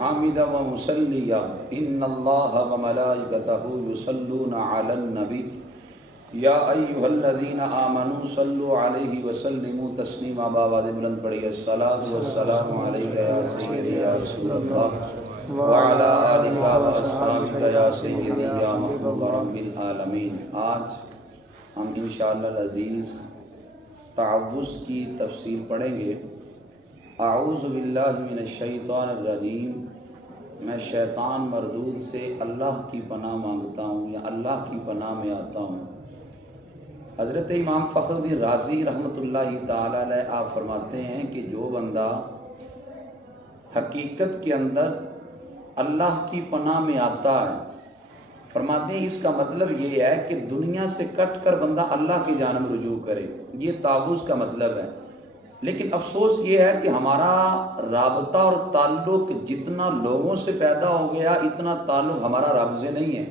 حامدا و مسلیا ان اللہ و ملائکتہ یصلون علی النبی یا ایھا الذین آمنوا صلوا علیہ وسلموا تسلیما بآواز بلند پڑھیے الصلاۃ والسلام علیک یا سیدی یا رسول اللہ وعلی آلک و اصحابک یا سیدی یا محبوب رب العالمین۔ آج ہم انشاءاللہ العزیز تعوذ کی تفسیر پڑھیں گے۔ اعوذ باللہ من الشیطان الرجیم، میں شیطان مردود سے اللہ کی پناہ مانگتا ہوں یا اللہ کی پناہ میں آتا ہوں۔ حضرت امام فخر الدین رازی رحمۃ اللہ تعالی علیہ آپ فرماتے ہیں کہ جو بندہ حقیقت کے اندر اللہ کی پناہ میں آتا ہے، فرماتے ہیں اس کا مطلب یہ ہے کہ دنیا سے کٹ کر بندہ اللہ کی جانب رجوع کرے، یہ تعوذ کا مطلب ہے۔ لیکن افسوس یہ ہے کہ ہمارا رابطہ اور تعلق جتنا لوگوں سے پیدا ہو گیا اتنا تعلق ہمارا رب سے نہیں ہے۔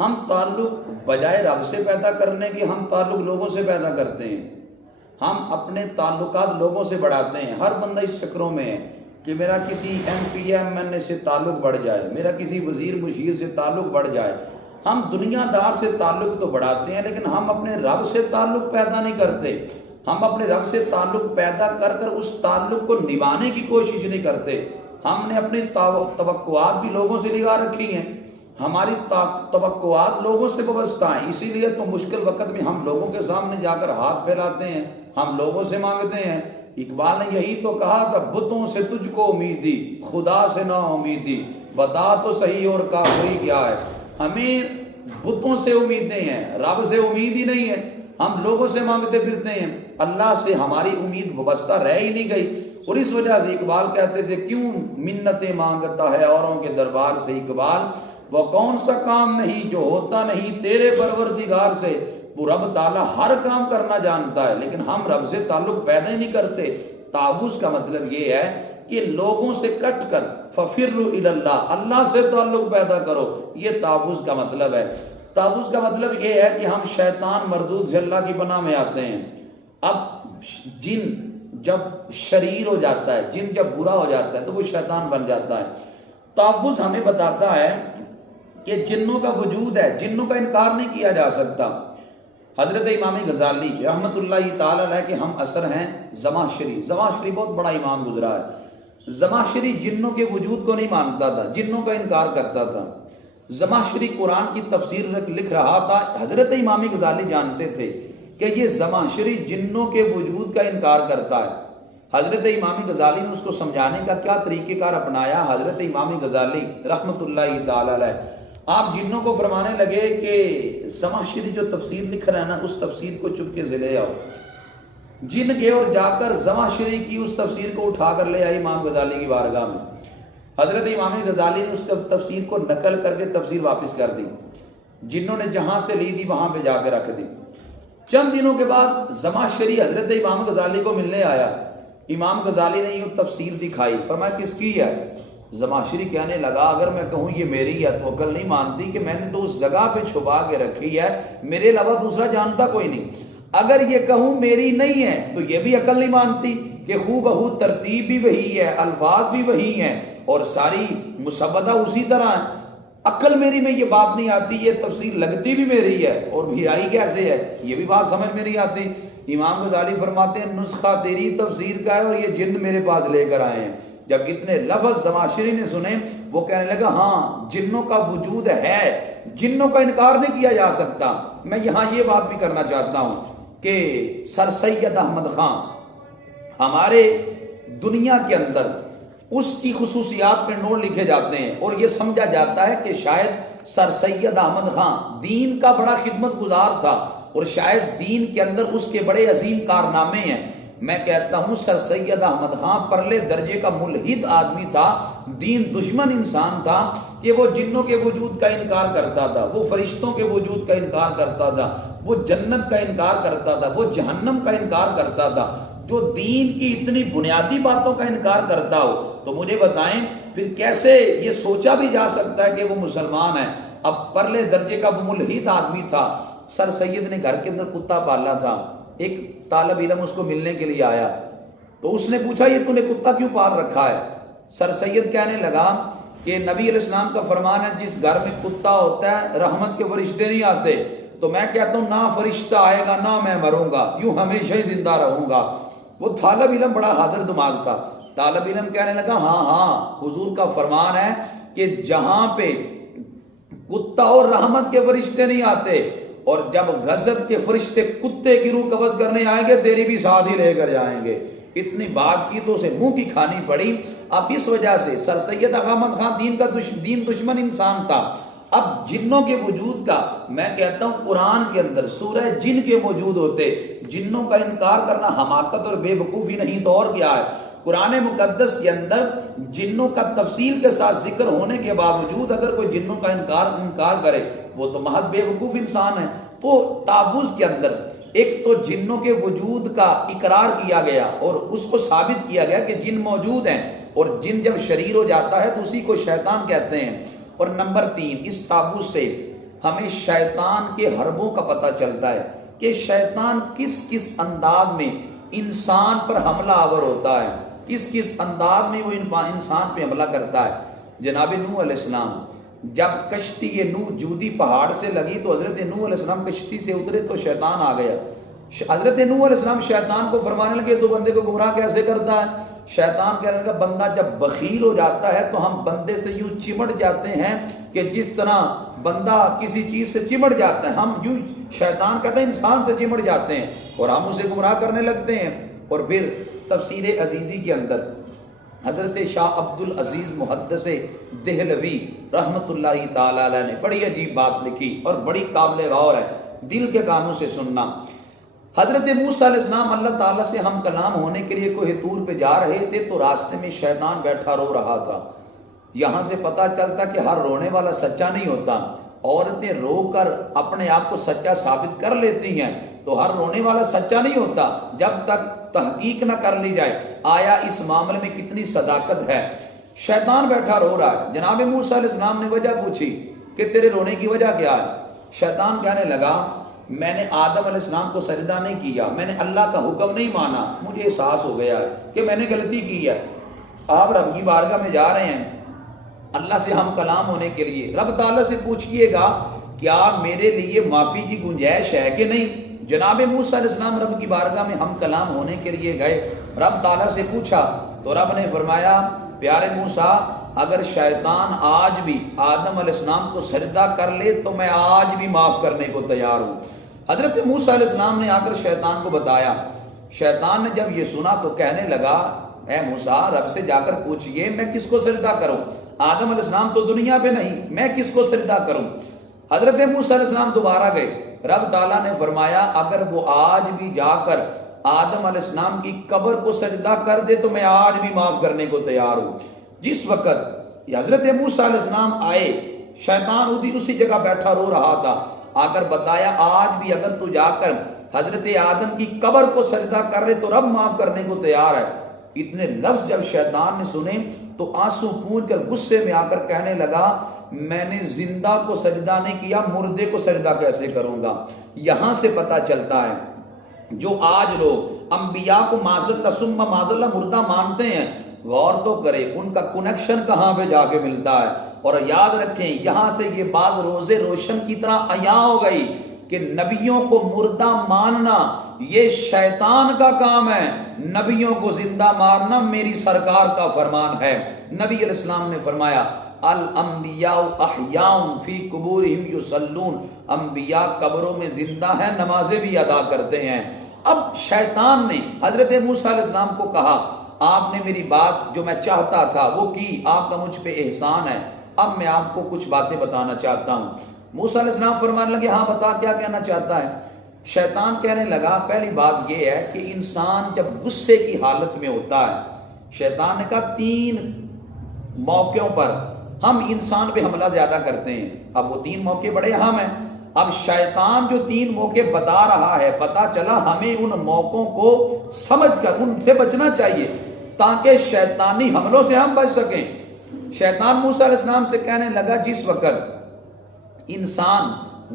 ہم تعلق بجائے رب سے پیدا کرنے کے ہم تعلق لوگوں سے پیدا کرتے ہیں، ہم اپنے تعلقات لوگوں سے بڑھاتے ہیں۔ ہر بندہ اس فکروں میں ہے کہ میرا کسی ایم پی ایم این اے سے تعلق بڑھ جائے، میرا کسی وزیر مشیر سے تعلق بڑھ جائے۔ ہم دنیا دار سے تعلق تو بڑھاتے ہیں لیکن ہم اپنے رب سے تعلق پیدا نہیں کرتے۔ ہم اپنے رب سے تعلق پیدا کر کر اس تعلق کو نبھانے کی کوشش نہیں کرتے۔ ہم نے اپنی توقعات بھی لوگوں سے لگا رکھی ہیں، ہماری توقعات لوگوں سے وابستہ ہیں، اسی لیے تو مشکل وقت میں ہم لوگوں کے سامنے جا کر ہاتھ پھیلاتے ہیں، ہم لوگوں سے مانگتے ہیں۔ اقبال نے یہی تو کہا تھا، بتوں سے تجھ کو امیدی خدا سے نا امیدی، بتا تو صحیح اور کافری کیا ہے۔ ہمیں بتوں سے امیدیں ہیں، رب سے امید ہی نہیں ہے، ہم لوگوں سے مانگتے پھرتے ہیں، اللہ سے ہماری امید وابستہ رہ ہی نہیں گئی۔ اور اس وجہ سے اقبال کہتے تھے، کیوں منتیں مانگتا ہے اوروں کے دربار سے اقبال، وہ کون سا کام نہیں جو ہوتا نہیں تیرے پروردگار سے۔ وہ رب تعالیٰ ہر کام کرنا جانتا ہے لیکن ہم رب سے تعلق پیدا ہی نہیں کرتے۔ تعوذ کا مطلب یہ ہے کہ لوگوں سے کٹ کر ففروا الی اللہ، اللہ سے تعلق پیدا کرو، یہ تعوذ کا مطلب ہے۔ تعوذ کا مطلب یہ ہے کہ ہم شیطان مردود سے اللہ کی پناہ میں آتے ہیں۔ اب جن جب شریر ہو جاتا ہے، جن جب برا ہو جاتا ہے تو وہ شیطان بن جاتا ہے۔ تعوذ ہمیں بتاتا ہے کہ جنوں کا وجود ہے، جنوں کا انکار نہیں کیا جا سکتا۔ حضرت امام غزالی رحمۃ اللہ تعالی علیہ کے ہم اثر ہیں زمخشری۔ زمخشری بہت بڑا امام گزرا ہے۔ زمخشری جنوں کے وجود کو نہیں مانتا تھا، جنوں کا انکار کرتا تھا۔ زمخشری قرآن کی تفسیر لکھ رہا تھا، حضرت امام غزالی جانتے تھے کہ یہ زمخشری جنوں کے وجود کا انکار کرتا ہے۔ حضرت امام غزالی نے اس کو سمجھانے کا کیا طریقہ کار اپنایا۔ حضرت امام غزالی رحمۃ اللہ تعالی علیہ آپ جنوں کو فرمانے لگے کہ زمخشری جو تفسیر لکھ رہا ہے نا، اس تفسیر کو چپکے سے لے آؤ۔ جن گئے اور جا کر زمخشری کی اس تفسیر کو اٹھا کر لے آئی امام غزالی کی بارگاہ میں۔ حضرت امام غزالی نے اس تفسیر کو نقل کر کے تفسیر واپس کر دی، جنہوں نے جہاں سے لی تھی وہاں پہ جا کے رکھ دی۔ چند دنوں کے بعد زمخشری حضرت امام غزالی کو ملنے آیا، امام غزالی نے یہ تفسیر دکھائی، فرمایا کس کی ہے؟ زمخشری کہنے لگا، اگر میں کہوں یہ میری ہے تو عقل نہیں مانتی کہ میں نے تو اس جگہ پہ چھپا کے رکھی ہے، میرے علاوہ دوسرا جانتا کوئی نہیں۔ اگر یہ کہوں میری نہیں ہے تو یہ بھی عقل نہیں مانتی کہ خوب بہو ترتیب بھی وہی ہے، الفاظ بھی وہی ہیں اور ساری مسودہ اسی طرح ہے۔ عقل میری میں یہ بات نہیں آتی، یہ تفسیر لگتی بھی میری ہے اور بھی آئی کیسے ہے، یہ بھی بات سمجھ میں نہیں آتی۔ امام غزالی فرماتے ہیں نسخہ تیری تفسیر کا ہے اور یہ جن میرے پاس لے کر آئے ہیں۔ جب اتنے لفظ زمخشری نے سنے وہ کہنے لگا، ہاں جنوں کا وجود ہے، جنوں کا انکار نہیں کیا جا سکتا۔ میں یہاں یہ بات بھی کرنا چاہتا ہوں کہ سر سید احمد خان ہمارے دنیا کے اندر اس کی خصوصیات پہ نوٹ لکھے جاتے ہیں اور یہ سمجھا جاتا ہے کہ شاید سر سید احمد خان دین کا بڑا خدمت گزار تھا اور شاید دین کے اندر اس کے بڑے عظیم کارنامے ہیں۔ میں کہتا ہوں سر سید احمد خان پرلے درجے کا ملحد آدمی تھا، دین دشمن انسان تھا کہ وہ جنوں کے وجود کا انکار کرتا تھا، وہ فرشتوں کے وجود کا انکار کرتا تھا، وہ جنت کا انکار کرتا تھا، وہ جہنم کا انکار کرتا تھا۔ جو دین کی اتنی بنیادی باتوں کا انکار کرتا ہو تو مجھے بتائیں پھر کیسے یہ سوچا بھی جا سکتا ہے کہ وہ مسلمان ہے۔ اب پرلے درجے کا وہ ملحد آدمی تھا۔ سر سید نے گھر کے اندر کتا پالا تھا، ایک طالب علم اس کو ملنے کے لیے آیا تو اس نے پوچھا یہ تو نے کتا کیوں پال رکھا ہے؟ سر سید کہنے لگا کہ نبی علیہ السلام کا فرمان ہے جس گھر میں کتا ہوتا ہے رحمت کے فرشتے نہیں آتے، تو میں کہتا ہوں نہ فرشتہ آئے گا نہ میں مروں گا، یوں ہمیشہ ہی زندہ رہوں گا۔ وہ طالب علم بڑا حاضر دماغ تھا، طالب علم کہنے لگا ہاں حضور کا فرمان ہے کہ جہاں پہ کتا اور رحمت کے فرشتے نہیں آتے، اور جب غضب کے فرشتے کتے کی روح قبض کرنے آئیں گے تیری بھی ساتھ ہی لے کر جائیں گے۔ اتنی بات کی تو اسے منہ کی کھانی پڑی۔ اب اس وجہ سے سر سید احمد خان دین دشمن انسان تھا۔ اب جنوں کے وجود کا میں کہتا ہوں قرآن کے اندر سورہ جن کے موجود ہوتے، جنوں کا انکار کرنا حماقت اور بے وقوفی نہیں تو اور کیا ہے۔ قرآن مقدس کے اندر جنوں کا تفصیل کے ساتھ ذکر ہونے کے باوجود اگر کوئی جنوں کا انکار کرے وہ تو محض بے وقوف انسان ہے۔ تو تعوذ کے اندر ایک تو جنوں کے وجود کا اقرار کیا گیا اور اس کو ثابت کیا گیا کہ جن موجود ہیں، اور جن جب شریر ہو جاتا ہے تو اسی کو شیطان کہتے ہیں۔ اور نمبر 3، اس تعوذ سے ہمیں شیطان کے حربوں کا پتہ چلتا ہے کہ شیطان کس کس انداز میں انسان پر حملہ آور ہوتا ہے، کس کس انداز میں وہ انسان پہ حملہ کرتا ہے۔ جناب نوح علیہ السلام جب کشتی یہ نوح جودی پہاڑ سے لگی تو حضرت نوح علیہ السلام کشتی سے اترے تو شیطان آ گیا۔ حضرت نوح علیہ السلام شیطان کو فرمانے لگے تو بندے کو گمراہ کیسے کرتا ہے؟ شیطان کہنے لگا بندہ جب بخیل ہو جاتا ہے تو ہم بندے سے یوں چمٹ جاتے ہیں کہ جس طرح بندہ کسی چیز سے چمٹ جاتا ہے، ہم یوں شیطان کہتا ہے انسان سے چمٹ جاتے ہیں اور ہم اسے گمراہ کرنے لگتے ہیں۔ اور پھر تفسیر عزیزی کے اندر حضرت شاہ عبد العزیز محدث دہلوی رحمت اللہ تعالی علیہ نے بڑی عجیب بات لکھی اور بڑی قابل غور ہے، دل کے کانوں سے سننا۔ حضرت موسیٰ علیہ السلام اللہ تعالیٰ سے ہم کلام ہونے کے لیے کوہ طور پہ جا رہے تھے تو راستے میں شیطان بیٹھا رو رہا تھا۔ یہاں سے پتہ چلتا کہ ہر رونے والا سچا نہیں ہوتا، عورتیں رو کر اپنے آپ کو سچا ثابت کر لیتی ہیں، تو ہر رونے والا سچا نہیں ہوتا جب تک تحقیق نہ کر لی جائے آیا اس معاملے میں کتنی صداقت ہے۔ شیطان بیٹھا رو رہا ہے، جناب موسیٰ علیہ السلام نے وجہ پوچھی کہ تیرے رونے کی وجہ کیا ہے؟ شیطان کہنے لگا میں نے آدم علیہ السلام کو سجدہ نہیں کیا، میں نے اللہ کا حکم نہیں مانا، مجھے احساس ہو گیا ہے کہ میں نے غلطی کی ہے۔ آپ رب کی بارگاہ میں جا رہے ہیں اللہ سے ہم کلام ہونے کے لیے، رب تعالیٰ سے پوچھئے گا کیا میرے لیے معافی کی گنجائش ہے کہ نہیں؟ جناب موسیٰ علیہ السلام رب کی بارگاہ میں ہم کلام ہونے کے لیے گئے، رب تعالیٰ سے پوچھا تو رب نے فرمایا پیارے موسیٰ اگر شیطان آج بھی آدم علیہ السلام کو سجدہ کر لے تو میں آج بھی معاف کرنے کو تیار ہوں۔ حضرت موسیٰ علیہ السلام نے آ کر شیطان کو بتایا، شیطان نے جب یہ سنا تو کہنے لگا اے موسیٰ رب سے جا کر پوچھئے میں کس کو سجدہ کروں، آدم علیہ السلام تو دنیا پہ نہیں، میں کس کو سجدہ کروں؟ حضرت موسیٰ علیہ السلام دوبارہ گئے، رب تعالیٰ نے فرمایا اگر وہ آج بھی جا کر آدم علیہ السلام کی قبر کو سجدہ کر دے تو میں آج بھی معاف کرنے کو تیار ہوں۔ جس وقت حضرت موسیٰ علیہ السلام آئے شیطان اسی جگہ بیٹھا رو رہا تھا، آ کر بتایا آج بھی اگر تو جا کر حضرت آدم کی قبر کو سجدہ کر رہے تو رب معاف کرنے کو تیار ہے۔ اتنے لفظ جب شیطان نے سنے تو آنسو پونچھ کر غصے میں آ کر کہنے لگا میں نے زندہ کو سجدہ نہیں کیا، مردے کو سجدہ کیسے کروں گا؟ یہاں سے پتہ چلتا ہے جو آج لوگ انبیاء کو معاذ اللہ ثم معاذ اللہ مردہ مانتے ہیں، غور تو کرے ان کا کنیکشن کہاں پہ جا کے ملتا ہے۔ اور یاد رکھیں یہاں سے یہ بات روزے روشن کی طرح عیاں ہو گئی کہ نبیوں کو مردہ ماننا یہ شیطان کا کام ہے، نبیوں کو زندہ مارنا میری سرکار کا فرمان ہے۔ نبی علیہ السلام نے فرمایا الانبیاء احیاء فی قبورہم یصلون، انبیاء قبروں میں زندہ ہیں نمازیں بھی ادا کرتے ہیں۔ اب شیطان نے حضرت موسیٰ علیہ السلام کو کہا آپ نے میری بات جو میں چاہتا تھا وہ کی، آپ کا مجھ پہ احسان ہے، اب میں آپ کو کچھ باتیں بتانا چاہتا ہوں۔ موسیٰ علیہ السلام فرمانے لگے ہاں بتا کیا کہنا چاہتا ہے؟ شیطان کہنے لگا پہلی بات یہ ہے کہ انسان جب غصے کی حالت میں ہوتا ہے، شیطان نے کہا 3 موقعوں پر ہم انسان پہ حملہ زیادہ کرتے ہیں۔ اب وہ 3 موقع بڑے اہم ہیں۔ اب شیطان جو 3 موقع بتا رہا ہے، پتا چلا ہمیں ان موقعوں کو سمجھ کر ان سے بچنا چاہیے تاکہ شیطانی حملوں سے ہم بچ سکیں۔ شیطان موسیٰ علیہ السلام سے کہنے لگا جس وقت انسان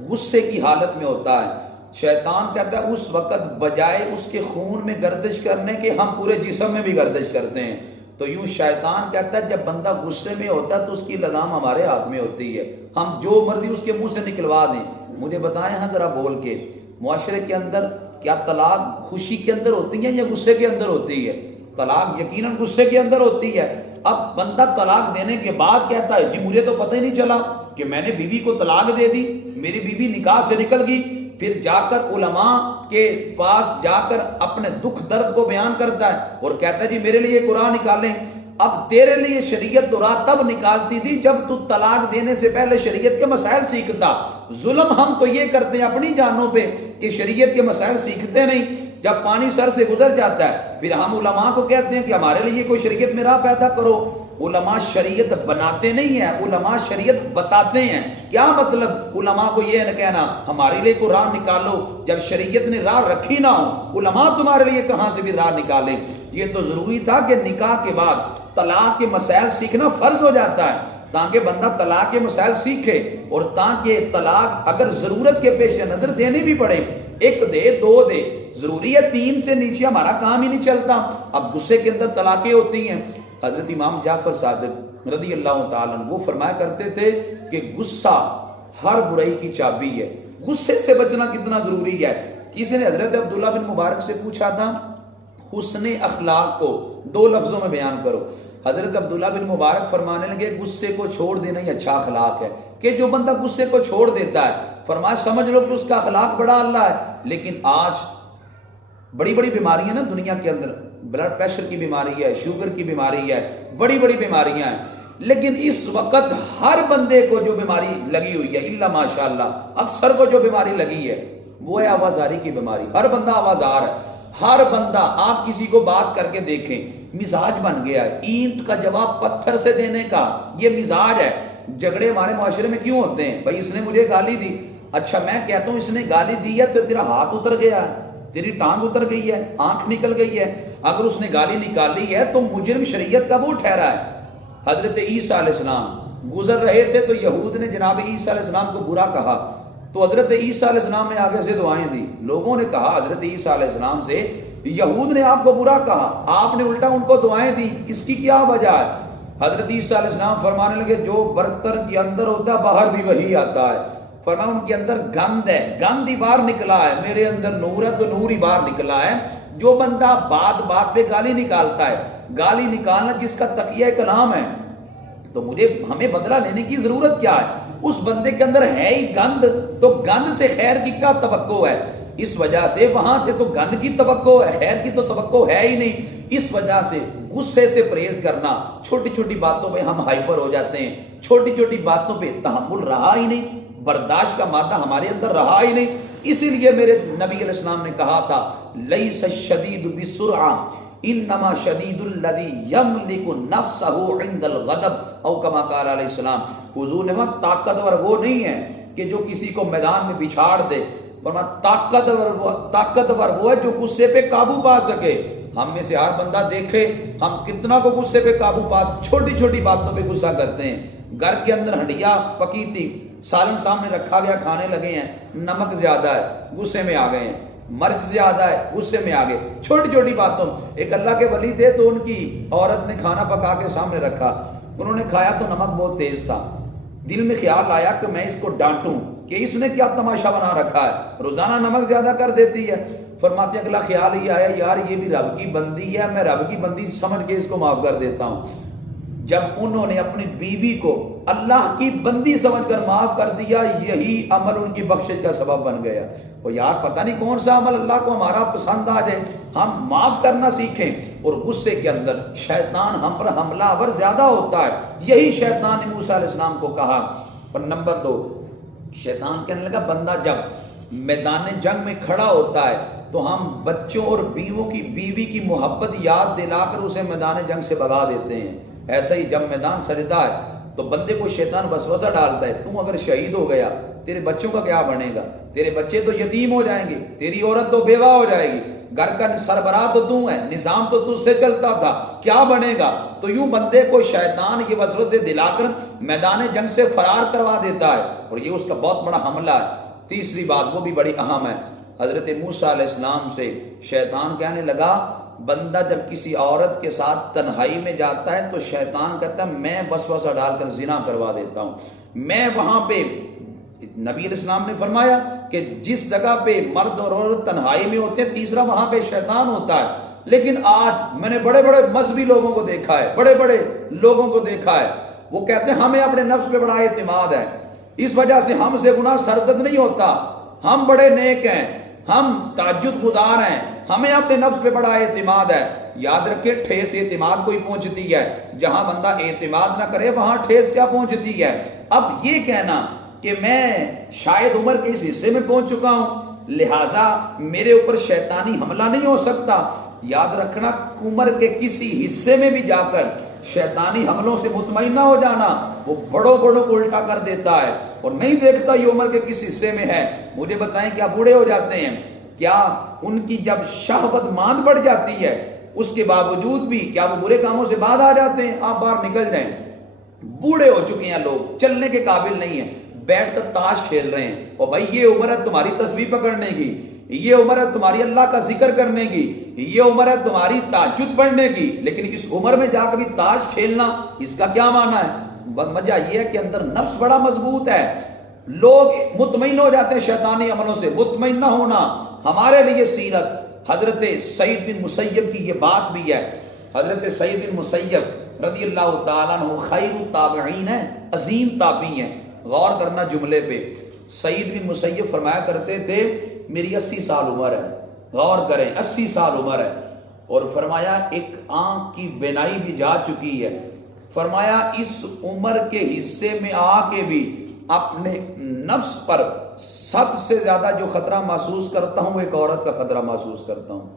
غصے کی حالت میں ہوتا ہے، شیطان کہتا ہے اس وقت بجائے اس کے خون میں گردش کرنے کے ہم پورے جسم میں بھی گردش کرتے ہیں۔ تو تو یوں شیطان کہتا ہے جب بندہ غصے میں ہوتا ہے تو اس کی لگام ہمارے ہاتھ میں ہوتی ہے، ہم جو مرضی اس کے منہ سے نکلوا دیں۔ مجھے بتائیں ہاں ذرا بول کے، معاشرے کے اندر کیا طلاق خوشی کے اندر ہوتی ہے یا غصے کے اندر ہوتی ہے؟ طلاق یقیناً غصے کے اندر ہوتی ہے۔ اب بندہ طلاق دینے کے بعد کہتا ہے جی مجھے تو پتہ ہی نہیں چلا کہ میں نے بیوی کو طلاق دے دی، میری بیوی نکاح سے نکل گئی۔ پھر جا کر علماء کے پاس جا کر اپنے دکھ درد کو بیان کرتا ہے اور کہتا ہے جی میرے لیے قرآن نکالیں۔ اب تیرے لیے شریعت تو راہ تب نکالتی تھی جب تو طلاق دینے سے پہلے شریعت کے مسائل سیکھتا۔ ظلم ہم تو یہ کرتے ہیں اپنی جانوں پہ کہ شریعت کے مسائل سیکھتے نہیں، جب پانی سر سے گزر جاتا ہے پھر ہم علماء کو کہتے ہیں کہ ہمارے لیے کوئی شریعت میں راہ پیدا کرو۔ علماء شریعت بناتے نہیں ہیں، علماء شریعت بتاتے ہیں۔ کیا مطلب علماء کو یہ نہ کہنا ہمارے لیے کوئی راہ نکالو جب شریعت نے راہ رکھی نہ ہو، علماء تمہارے لیے کہاں سے بھی راہ نکالیں؟ یہ تو ضروری تھا کہ نکاح کے بعد طلاق کے مسائل سیکھنا فرض ہو جاتا ہے تاکہ بندہ طلاق کے مسائل سیکھے، اور تاکہ طلاق اگر ضرورت کے پیش نظر دینی بھی پڑے، ایک دے دو دے، ضروری ہے 3 سے نیچے ہمارا کام ہی نہیں چلتا۔ اب غصے کے اندر طلاقیں ہوتی ہیں۔ حضرت امام جعفر صادق رضی اللہ تعالیٰ عنہ وہ فرمایا کرتے تھے کہ غصہ ہر برائی کی چابی ہے۔ غصے سے بچنا کتنا ضروری ہے۔ کسی نے حضرت عبداللہ بن مبارک سے پوچھا تھا حسن اخلاق کو 2 لفظوں میں بیان کرو۔ حضرت عبداللہ بن مبارک فرمانے لگے غصے کو چھوڑ دینا ہی اچھا اخلاق ہے، کہ جو بندہ غصے کو چھوڑ دیتا ہے فرمایا سمجھ لو کہ اس کا اخلاق بڑا اللہ ہے۔ لیکن آج بڑی بڑی بیماریاں نا دنیا کے اندر، بلڈ پریشر کی بیماری ہے، شوگر کی بیماری ہے، بڑی بڑی بیماریاں ہیں، لیکن اس وقت ہر بندے کو جو بیماری لگی ہوئی ہے الا ماشاءاللہ اکثر کو جو بیماری لگی ہے وہ ہے آوازاری کی بیماری۔ ہر بندہ آوازار ہے، ہر بندہ۔ آپ کسی کو بات کر کے دیکھیں مزاج بن گیا ہے اینٹ کا جواب پتھر سے دینے کا، یہ مزاج ہے۔ جھگڑے ہمارے معاشرے میں کیوں ہوتے ہیں؟ بھائی اس نے مجھے گالی دی، اچھا میں کہتا ہوں اس نے گالی دی ہے تو تیرا ہاتھ اتر گیا ہے، تیری ٹانگ اتر گئی ہے، آنکھ نکل گئی ہے، اگر اس نے گالی نکالی ہے تو مجرم شریعت کا وہ ٹھہرا ہے۔ حضرت عیسیٰ علیہ السلام گزر رہے تھے تو یہود نے جناب عیسیٰ علیہ السلام کو برا کہا، تو حضرت عیسیٰ علیہ السلام نے آگے سے دعائیں دی۔ لوگوں نے کہا حضرت عیسیٰ علیہ السلام سے یہود نے آپ کو برا کہا، آپ نے الٹا ان کو دعائیں دی، اس کی کیا وجہ ہے؟ حضرت عیسیٰ علیہ السلام فرمانے لگے جو برتن کے اندر ہوتا ہے باہر بھی وہی آتا ہے۔ فرمایا ان کے اندر گند ہے، گند ہی باہر نکلا ہے، میرے اندر نور ہے تو نور ہی باہر نکلا ہے۔ جو بندہ بات بات پہ گالی نکالتا ہے، گالی نکالنا جس کا تقیہ کلام ہے، تو ہمیں بدلہ لینے کی ضرورت کیا ہے؟ اس بندے کے اندر ہے ہی گند، تو گند سے خیر کی کیا توقع ہے؟ اس وجہ سے وہاں تھے تو گند کی توقع ہے، خیر کی تو توقع ہے ہی نہیں۔ اس وجہ سے غصے سے پرہیز کرنا، چھوٹی چھوٹی باتوں پہ ہم ہائپر ہو جاتے ہیں، چھوٹی چھوٹی باتوں پہ تحمل رہا ہی نہیں، برداشت کا مادہ ہمارے اندر رہا ہی نہیں۔ اسی لیے میرے نبی علیہ السلام نے کہا تھا لیس الشدید بسرعہ انما شدید الذی یملک نفسہ عند الغضب، او کما قال علیہ السلام۔ حضور نے کہا طاقتور وہ نہیں ہے کہ جو کسی کو میدان میں بچھاڑ دے، فرمایا طاقتور وہ ہے جو غصے پہ قابو پا سکے۔ ہم میں سے ہر بندہ دیکھے ہم کتنا کو غصے پہ قابو پاس، چھوٹی چھوٹی باتوں پہ غصہ کرتے ہیں۔ گھر کے اندر ہنڈیا پکی تھی، سالن سامنے رکھا گیا، کھانے لگے ہیں، نمک زیادہ ہے غصے میں آ گئے ہیں، مرچ زیادہ ہے غصے میں آ گئے، چھوٹی چھوٹی باتوں۔ ایک اللہ کے ولی تھے تو ان کی عورت نے کھانا پکا کے سامنے رکھا، انہوں نے کھایا تو نمک بہت تیز تھا، دل میں خیال آیا کہ میں اس کو ڈانٹوں کہ اس نے کیا تماشا بنا رکھا ہے، روزانہ نمک زیادہ کر دیتی ہے۔ فرماتے ہیں اگلا خیال یہ آیا یار یہ بھی رب کی بندی ہے، میں رب کی بندی سمجھ کے اس کو معاف کر دیتا ہوں۔ جب انہوں نے اپنی بیوی کو اللہ کی بندی سمجھ کر معاف کر دیا، یہی عمل ان کی بخشش کا سبب بن گیا۔ اور یار پتہ نہیں کون سا عمل اللہ کو ہمارا پسند آ جائے، ہم معاف کرنا سیکھیں۔ اور غصے کے اندر شیطان ہم پر حملہ آور زیادہ ہوتا ہے، یہی شیطان نے موسیٰ علیہ السلام کو کہا۔ اور نمبر 2، شیطان کہنے لگا بندہ جب میدان جنگ میں کھڑا ہوتا ہے تو ہم بچوں اور بیوی کی محبت یاد دلا کر اسے میدان جنگ سے بھگا دیتے ہیں۔ ایسا ہی جب میدان سجدہ ہے تو بندے کو شیطان وسوسہ ڈالتا ہے، تم اگر شہید ہو گیا تیرے بچوں کا کیا بنے گا، تیرے بچے تو یتیم ہو جائیں گے، تیری عورت تو بیوہ ہو جائے گی، گھر کا سربراہ تو تو ہے، نظام تو تجھ سے چلتا تھا، کیا بنے گا؟ تو یوں بندے کو شیطان یہ وسوسے دلا کر میدان جنگ سے فرار کروا دیتا ہے، اور یہ اس کا بہت بڑا حملہ ہے۔ تیسری بات وہ بھی بڑی اہم ہے، حضرت موسیٰ علیہ السلام سے شیطان کہنے لگا بندہ جب کسی عورت کے ساتھ تنہائی میں جاتا ہے تو شیطان کہتا ہے میں وسوسہ ڈال کر زنا کروا دیتا ہوں. میں وہاں پہ نبی علیہ السلام نے فرمایا کہ جس جگہ پہ مرد اور عورت تنہائی میں ہوتے ہیں تیسرا وہاں پہ شیطان ہوتا ہے. لیکن آج میں نے بڑے بڑے مذہبی لوگوں کو دیکھا ہے, بڑے بڑے لوگوں کو دیکھا ہے, وہ کہتے ہیں ہمیں اپنے نفس پہ بڑا اعتماد ہے, اس وجہ سے ہم سے گناہ سرزد نہیں ہوتا, ہم بڑے نیک ہیں, ہم تہجد گزار ہیں, ہمیں اپنے نفس پہ بڑا اعتماد ہے. یاد رکھے ٹھیس اعتماد کو ہی پہنچتی ہے, جہاں بندہ اعتماد نہ کرے وہاں ٹھیس کیا پہنچتی ہے. اب یہ کہنا کہ میں شاید عمر کے اس حصے میں پہنچ چکا ہوں لہٰذا میرے اوپر شیطانی حملہ نہیں ہو سکتا, یاد رکھنا عمر کے کسی حصے میں بھی جا کر شیطانی حملوں سے مطمئن نہ ہو جانا, وہ بڑوں بڑوں کو الٹا کر دیتا ہے اور نہیں دیکھتا یہ عمر کے کس حصے میں ہے. مجھے بتائیں کیا بوڑھے ہو جاتے ہیں, کیا ان کی جب شہوت ماند بڑھ جاتی ہے اس کے باوجود بھی کیا وہ برے کاموں سے بعد آ جاتے ہیں؟ آپ باہر نکل جائیں, بوڑھے ہو چکے ہیں لوگ, چلنے کے قابل نہیں ہیں, بیٹھ کر تاش کھیل رہے ہیں, اور بھائی یہ عمر ہے تمہاری تسبیح پکڑنے کی, یہ عمر ہے تمہاری اللہ کا ذکر کرنے کی, یہ عمر ہے تمہاری تہجد پڑھنے کی, لیکن اس عمر میں جا کر تاش کھیلنا اس کا کیا معنی ہے؟ وجہ یہ ہے کہ اندر نفس بڑا مضبوط ہے, لوگ مطمئن ہو جاتے ہیں شیطانی عملوں سے. مطمئن نہ ہونا ہمارے لیے سیرت حضرت سعید بن مسیب کی یہ بات بھی ہے. حضرت سعید بن مسیب رضی اللہ تعالیٰ عنہ خیر التابعین ہیں, عظیم تابعی ہیں. غور کرنا جملے پہ, سعید بن مسیب فرمایا کرتے تھے میری 80 سال عمر ہے, غور کریں 80 سال عمر ہے, اور فرمایا ایک آنکھ کی بینائی بھی جا چکی ہے. فرمایا اس عمر کے حصے میں آ کے بھی اپنے نفس پر سب سے زیادہ جو خطرہ محسوس کرتا ہوں وہ ایک عورت کا خطرہ محسوس کرتا ہوں.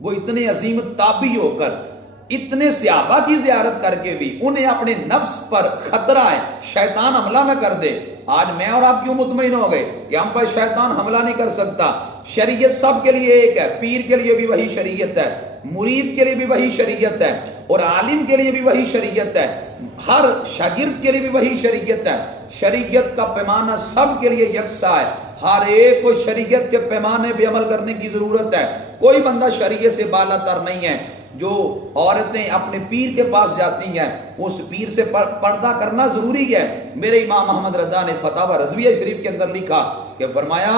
وہ اتنے عظیم تابعی ہو کر, اتنے صحابہ کی زیارت کر کے بھی انہیں اپنے نفس پر خطرہ ہے شیطان حملہ نہ کر دے. آج میں اور آپ کیوں مطمئن ہو گئے کہ ہم پر شیطان حملہ نہیں کر سکتا؟ شریعت سب کے لیے ایک ہے, پیر کے لیے بھی وہی شریعت ہے, مرید کے لیے بھی وہی شریعت ہے, اور عالم کے لیے بھی وہی شریعت ہے, ہر شاگرد کے لیے بھی وہی شریعت ہے. شریعت کا پیمانہ سب کے لیے یکساں ہے, ہر ایک کو شریعت کے پیمانے پہ عمل کرنے کی ضرورت ہے. کوئی بندہ شریعت سے بالا تر نہیں ہے. جو عورتیں اپنے پیر کے پاس جاتی ہیں اس پیر سے پردہ کرنا ضروری ہے. میرے امام محمد رضا نے فتاوی رضویہ شریف کے اندر لکھا کہ فرمایا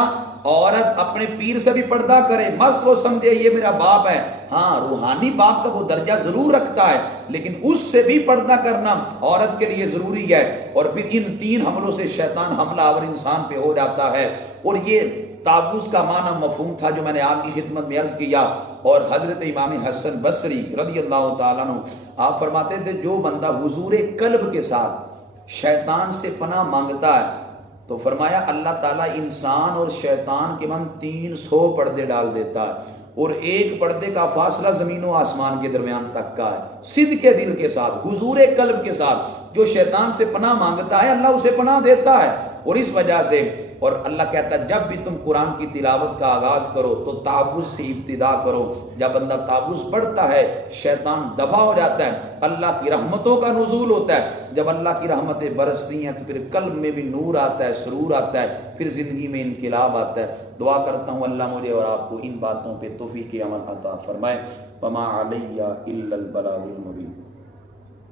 عورت اپنے پیر سے بھی پردہ کرے, مت وہ سمجھے یہ میرا باپ ہے, ہاں روحانی باپ کا وہ درجہ ضرور رکھتا ہے لیکن اس سے بھی پردہ کرنا عورت کے لیے ضروری ہے. اور پھر ان 3 حملوں سے شیطان حملہ آور انسان پہ ہو جاتا ہے. اور یہ تابوس کا معنی مفہوم تھا جو میں نے آپ کی خدمت میں عرض کیا. اور حضرت امام حسن بصری رضی اللہ تعالیٰ عنہ آپ فرماتے تھے جو بندہ حضور قلب کے ساتھ شیطان سے پناہ مانگتا ہے تو فرمایا اللہ تعالیٰ انسان اور شیطان کے من 300 پردے ڈال دیتا ہے, اور ایک پردے کا فاصلہ زمین و آسمان کے درمیان تک کا ہے. صدق کے دل کے ساتھ, حضور قلب کے ساتھ جو شیطان سے پناہ مانگتا ہے اللہ اسے پناہ دیتا ہے. اور اس وجہ سے, اور اللہ کہتا ہے جب بھی تم قرآن کی تلاوت کا آغاز کرو تو تعوذ سے ابتدا کرو. جب بندہ تعوذ پڑھتا ہے شیطان دفع ہو جاتا ہے, اللہ کی رحمتوں کا نزول ہوتا ہے. جب اللہ کی رحمتیں برستی ہیں تو پھر قلب میں بھی نور آتا ہے, سرور آتا ہے, پھر زندگی میں انقلاب آتا ہے. دعا کرتا ہوں اللہ مجھے اور آپ کو ان باتوں پہ توفیق عمل عطا فرمائے. وما علی الا البلاغ المبین.